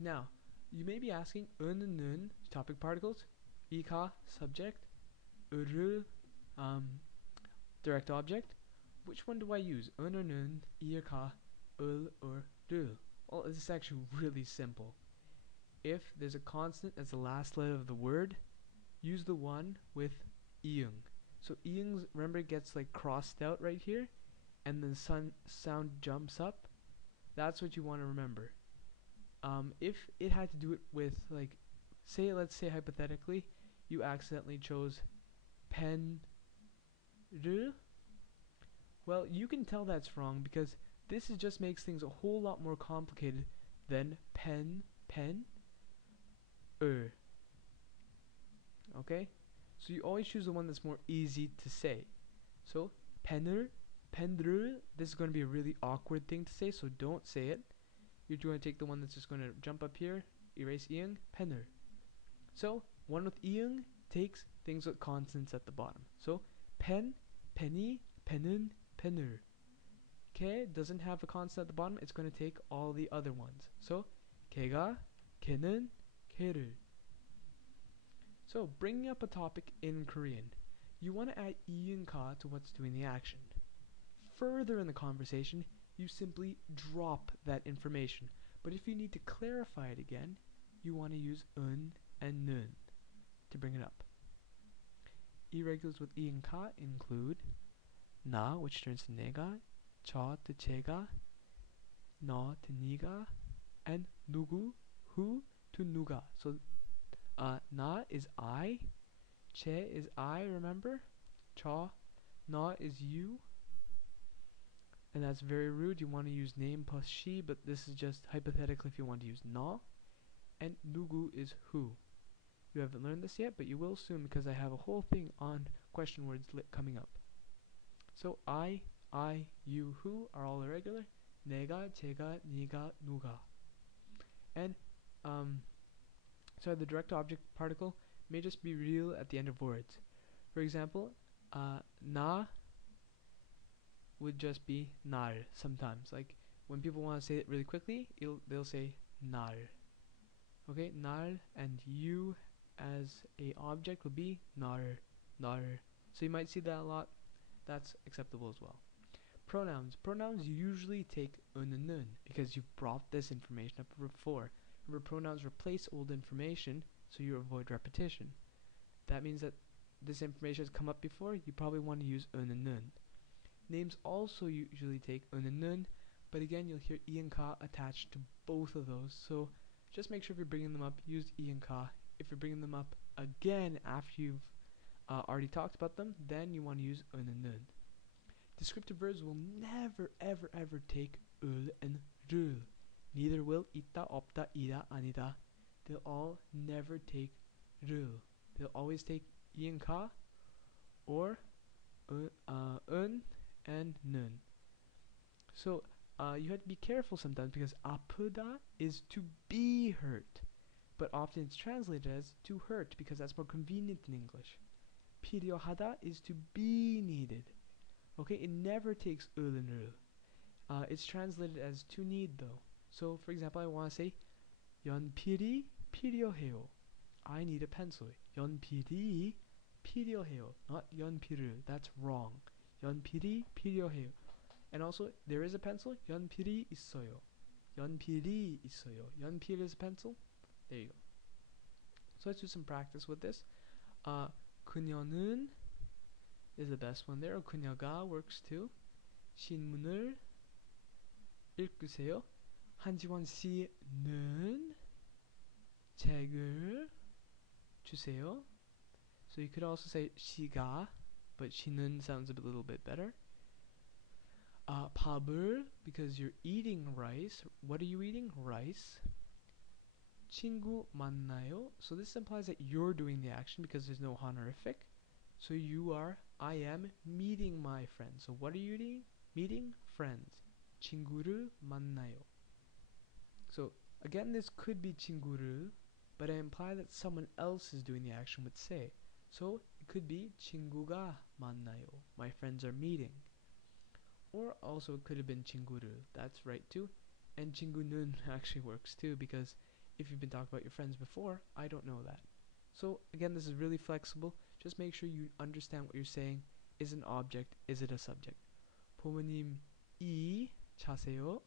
Now, you may be asking 은은 topic particles, 이가 subject, 을을 direct object. Which one do I use? 은은, 이가, 을, or 를? Well, this is actually really simple. If there's a consonant as the last letter of the word, use the one with iung. So iung, remember, gets like crossed out right here, and the sound jumps up. That's what you want to remember. If it had to do it with, like, let's say hypothetically, you accidentally chose pen, well, you can tell that's wrong because this just makes things a whole lot more complicated than pen, okay? So you always choose the one that's more easy to say. So penner, this is going to be a really awkward thing to say, so don't say it. You're going to take the one that's just going to jump up here, erase iung, penner. So one with iung takes things with consonants at the bottom. So pen, penny, penun, penner. K doesn't have a consonant at the bottom, it's going to take all the other ones. So 걔가, 걔는, 걔를. So bringing up a topic in Korean, you want to add iunka to what's doing the action. Further in the conversation, you simply drop that information. But if you need to clarify it again, you want to use and nun to bring it up. Irregulars with iunka include na, which turns to 내가, 저 to 제가, 너 to 네가, and 누구, who to 누가. So na is I, che is I, remember? 저, 너 is you. And that's very rude. You want to use name plus she, but this is just hypothetically if you want to use na. And 누구 is who. You haven't learned this yet, but you will soon because I have a whole thing on question words coming up. So I, you, who are all irregular. 내가, 제가, 네가, 누가. And so the direct object particle may just be real at the end of words. For example, na would just be 날 sometimes. Like when people want to say it really quickly, they'll say 날. Okay, 날, and you as a object will be 날. So you might see that a lot. That's acceptable as well. Pronouns. Pronouns usually take un and nun because you've brought this information up before. Remember, pronouns replace old information, so you avoid repetition. That means that this information has come up before, you probably want to use un and nun. Names also usually take un and nun, but again, you'll hear i and ka attached to both of those, so just make sure if you're bringing them up, use i and ka. If you're bringing them up again after you've already talked about them, then you want to use un and nun. Descriptive verbs will never ever take ul and ru. Neither will 있다, 없다, 이다, 아니다. They'll all never take ru. They'll always take i and ka or un and nun. So you have to be careful sometimes because 아프다 is to be hurt, but often it's translated as to hurt because that's more convenient in English. 필요하다 is to be needed. Okay, it never takes ul and ru. It's translated as to need though. So for example, I want to say 연필이 필요해요. I need a pencil. 연필이 필요해요. Not 연필을. That's wrong. 연필이 필요해요. And also, there is a pencil. 연필이 있어요. 연필이 있어요. 연필 is a pencil. There you go. So let's do some practice with this. 그녀는 is the best one there. 그녀가 works too. 신문을 읽으세요. 한지원 씨는 책을 주세요. So you could also say 시가, but 시는 sounds a little bit better. 밥을, because you're eating rice. What are you eating? Rice. 친구 만나요. So this implies that you're doing the action because there's no honorific. So I am meeting my friend. So what are you doing? Meeting friends. 친구를 만나요. So again, this could be 친구를, but I imply that someone else is doing the action with say. So it could be 친구가 만나요. My friends are meeting. Or also it could have been 친구를. That's right too. And 친구는 actually works too because if you've been talking about your friends before, I don't know that. So again, this is really flexible. Just make sure you understand what you're saying. Is an object, is it a subject? 부모님이 자세요,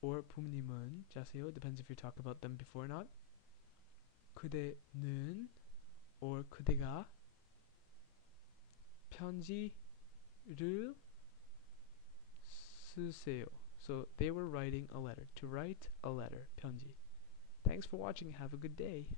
or 부모님은 자세요, depends if you're talking about them before or not. 그대는, or 그대가 편지를 쓰세요. So they were writing a letter. To write a letter, 편지. Thanks for watching. Have a good day.